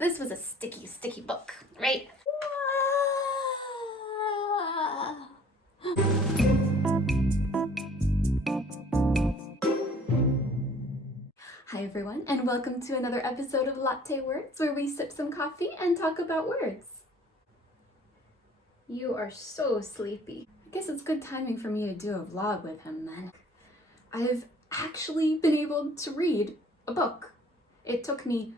This was a sticky, sticky book, right? Hi everyone, and welcome to another episode of Latte Words, where we sip some coffee and talk about words. You are so sleepy. I guess it's good timing for me to do a vlog with him then. I've actually been able to read a book. It took me,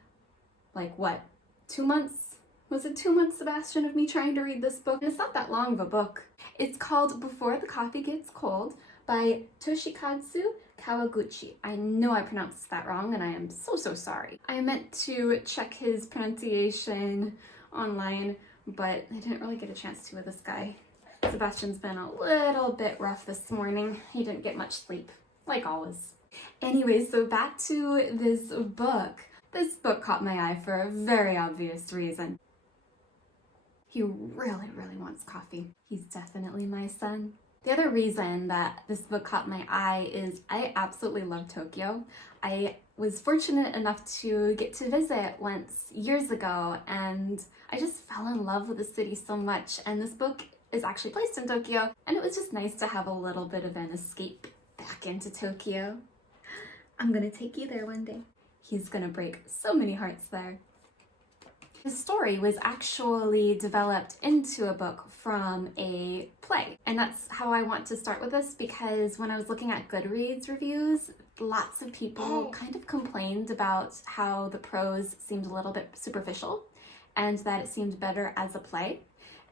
2 months? Was it 2 months, Sebastian, of me trying to read this book? And it's not that long of a book. It's called Before the Coffee Gets Cold by Toshikazu Kawaguchi. I know I pronounced that wrong and I am so sorry. I meant to check his pronunciation online, but I didn't really get a chance to with this guy. Sebastian's been a little bit rough this morning. He didn't get much sleep, like always. Anyway, so back to this book. This book caught my eye for a very obvious reason. He really wants coffee. He's definitely my son. The other reason that this book caught my eye is I absolutely love Tokyo. I was fortunate enough to get to visit once years ago, and I just fell in love with the city so much. And this book is actually placed in Tokyo, and it was just nice to have a little bit of an escape back into Tokyo. I'm gonna take you there one day. He's gonna break so many hearts there. The story was actually developed into a book from a play. And that's how I want to start with this, because when I was looking at Goodreads reviews, lots of people kind of complained about how the prose seemed a little bit superficial and that it seemed better as a play.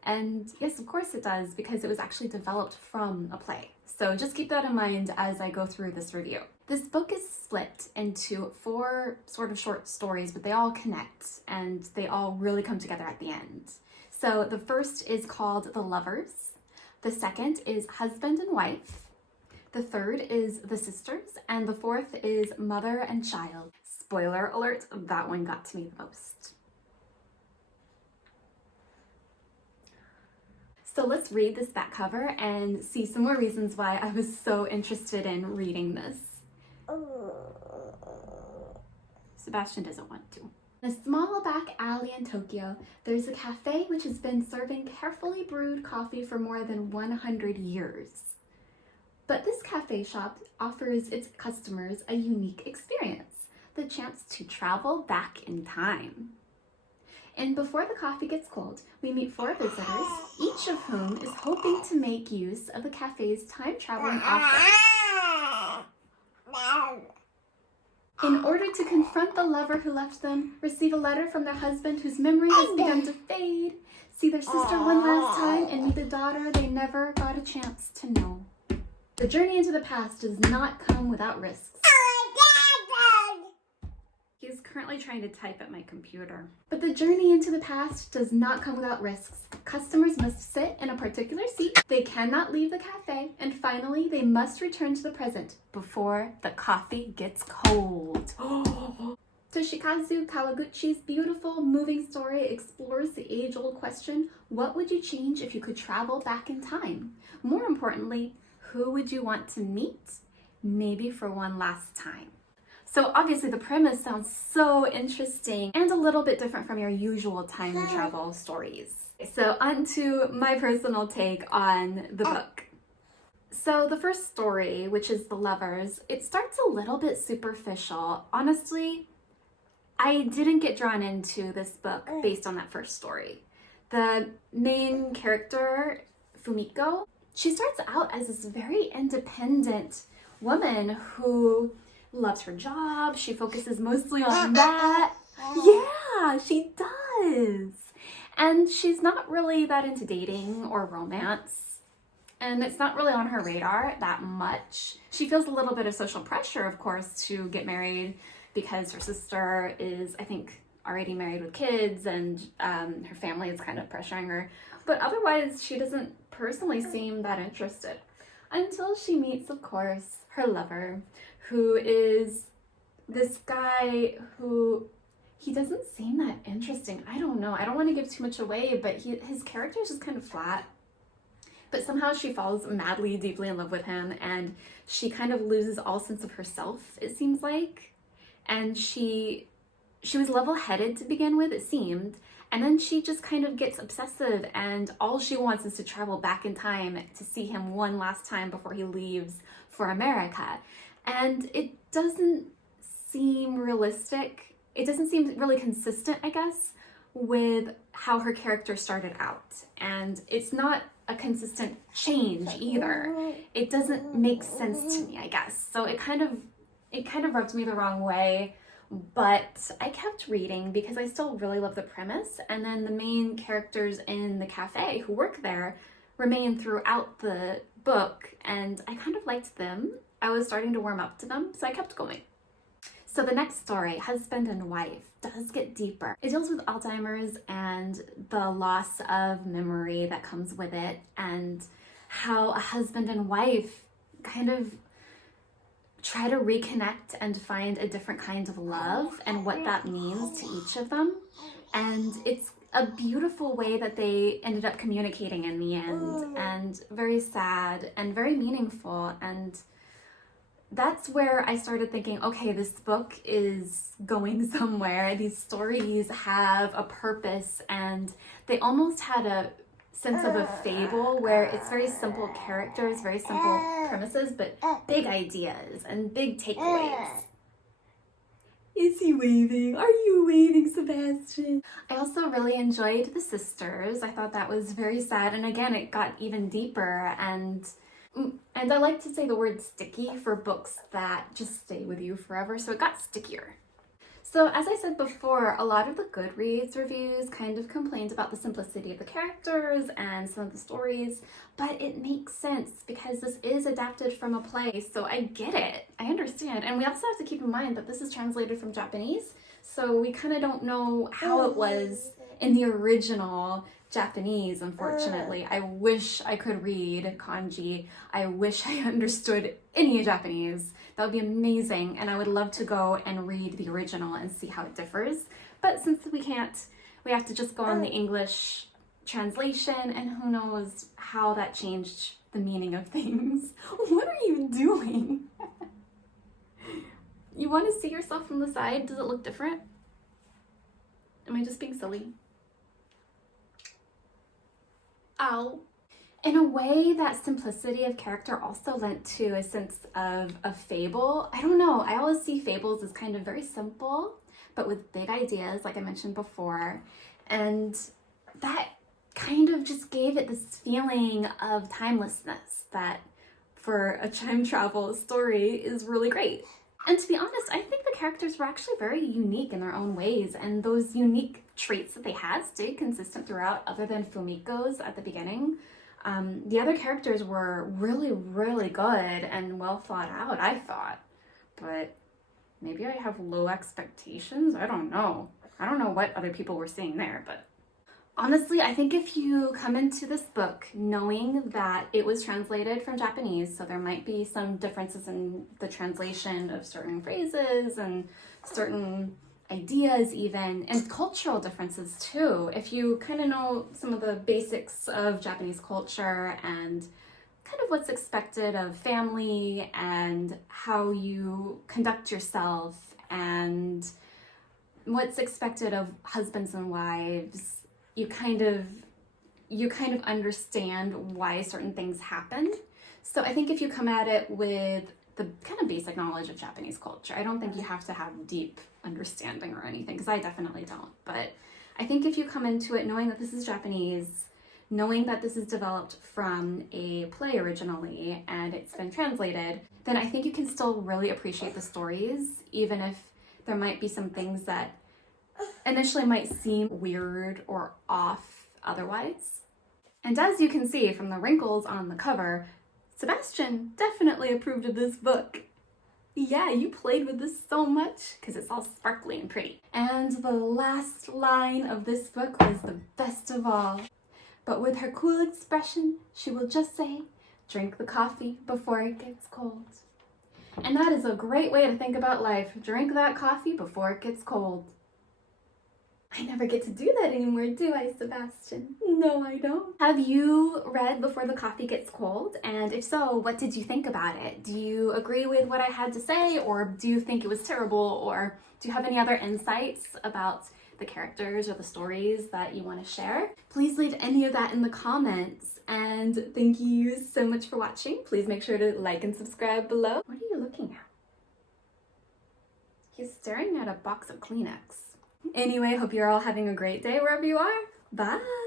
And yes, of course it does, because it was actually developed from a play. So just keep that in mind as I go through this review. This book is split into 4 sort of short stories, but they all connect and they all really come together at the end. So the first is called The Lovers. The second is Husband and Wife. The third is The Sisters. And the fourth is Mother and Child. Spoiler alert, that one got to me the most. So let's read this back cover and see some more reasons why I was so interested in reading this. Sebastian doesn't want to. In a small back alley in Tokyo, there's a cafe which has been serving carefully brewed coffee for more than 100 years. But this cafe shop offers its customers a unique experience, the chance to travel back in time. And Before the Coffee Gets Cold, we meet 4 visitors, each of whom is hoping to make use of the cafe's time-traveling offer. In order to confront the lover who left them, receive a letter from their husband whose memory has begun to fade, see their sister one last time, and meet the daughter they never got a chance to know. The journey into the past does not come without risks. He's currently trying to type at my computer. But the journey into the past does not come without risks. Customers must sit in a particular seat, they cannot leave the cafe, and finally they must return to the present before the coffee gets cold. Toshikazu Kawaguchi's beautiful, moving story explores the age-old question, what would you change if you could travel back in time? More importantly, who would you want to meet? Maybe for one last time. So obviously the premise sounds so interesting and a little bit different from your usual time travel stories. So on to my personal take on the book. So the first story, which is The Lovers, it starts a little bit superficial. Honestly, I didn't get drawn into this book based on that first story. The main character, Fumiko, she starts out as this very independent woman who loves her job. She focuses mostly on that. Yeah, she does. And she's not really that into dating or romance. And it's not really on her radar that much. She feels a little bit of social pressure, of course, to get married because her sister is, I think, already married with kids, and her family is kind of pressuring her. But otherwise, she doesn't personally seem that interested. Until she meets, of course, her lover, who is this guy who, he doesn't seem that interesting. I don't know. I don't want to give too much away, but his character is just kind of flat. But somehow she falls madly, deeply in love with him, and she kind of loses all sense of herself, it seems like. And she she was level-headed to begin with, it seemed, and then she just kind of gets obsessive and all she wants is to travel back in time to see him one last time before he leaves for America. And it doesn't seem realistic. It doesn't seem really consistent, I guess, with how her character started out. And it's not a consistent change either. It doesn't make sense to me, I guess. So it kind of rubbed me the wrong way. But I kept reading because I still really love the premise, and then the main characters in the cafe who work there remain throughout the book, and I kind of liked them. I was starting to warm up to them, so I kept going. So the next story, Husband and Wife, does get deeper. It deals with Alzheimer's and the loss of memory that comes with it, and how a husband and wife kind of try to reconnect and find a different kind of love and what that means to each of them. And it's a beautiful way that they ended up communicating in the end, and very sad and very meaningful. And that's where I started thinking, okay, this book is going somewhere. These stories have a purpose, and they almost had a sense of a fable where it's very simple characters, very simple premises, but big ideas and big takeaways. Is he waving? Are you waving, Sebastian? I also really enjoyed The Sisters. I thought that was very sad, and again, it got even deeper, and I like to say the word sticky for books that just stay with you forever, so it got stickier. So as I said before, a lot of the Goodreads reviews kind of complained about the simplicity of the characters and some of the stories, but it makes sense because this is adapted from a play, so I get it, I understand. And we also have to keep in mind that this is translated from Japanese, so we kind of don't know how it was in the original Japanese, unfortunately. I wish I could read kanji. I wish I understood any Japanese. That would be amazing, and I would love to go and read the original and see how it differs. But since we can't, we have to just go on the English translation, and who knows how that changed the meaning of things. What are you doing? You want to see yourself from the side? Does it look different? Am I just being silly? Ow. In a way, that simplicity of character also lent to a sense of a fable. I don't know, I always see fables as kind of very simple, but with big ideas, like I mentioned before. And that kind of just gave it this feeling of timelessness that for a time travel story is really great. And to be honest, I think the characters were actually very unique in their own ways, and those unique traits that they had stayed consistent throughout, other than Fumiko's at the beginning. The other characters were really, really good and well thought out, I thought. But maybe I have low expectations? I don't know. I don't know what other people were seeing there, but honestly, I think if you come into this book knowing that it was translated from Japanese, so there might be some differences in the translation of certain phrases and certain ideas even, and cultural differences too. If you kind of know some of the basics of Japanese culture and kind of what's expected of family and how you conduct yourself and what's expected of husbands and wives, you kind of understand why certain things happen. So I think if you come at it with the kind of basic knowledge of Japanese culture, I don't think you have to have deep understanding or anything, because I definitely don't. But I think if you come into it knowing that this is Japanese, knowing that this is developed from a play originally and it's been translated, then I think you can still really appreciate the stories, even if there might be some things that initially might seem weird or off otherwise. And as you can see from the wrinkles on the cover, Sebastian definitely approved of this book. Yeah, you played with this so much because it's all sparkly and pretty. And the last line of this book was the best of all. But with her cool expression, she will just say, "Drink the coffee before it gets cold." And that is a great way to think about life. Drink that coffee before it gets cold. I never get to do that anymore, do I, Sebastian? No, I don't. Have you read Before the Coffee Gets Cold? And if so, what did you think about it? Do you agree with what I had to say, or do you think it was terrible, or do you have any other insights about the characters or the stories that you want to share? Please leave any of that in the comments, and thank you so much for watching. Please make sure to like and subscribe below. What are you looking at? He's staring at a box of Kleenex. Anyway, hope you're all having a great day wherever you are. Bye!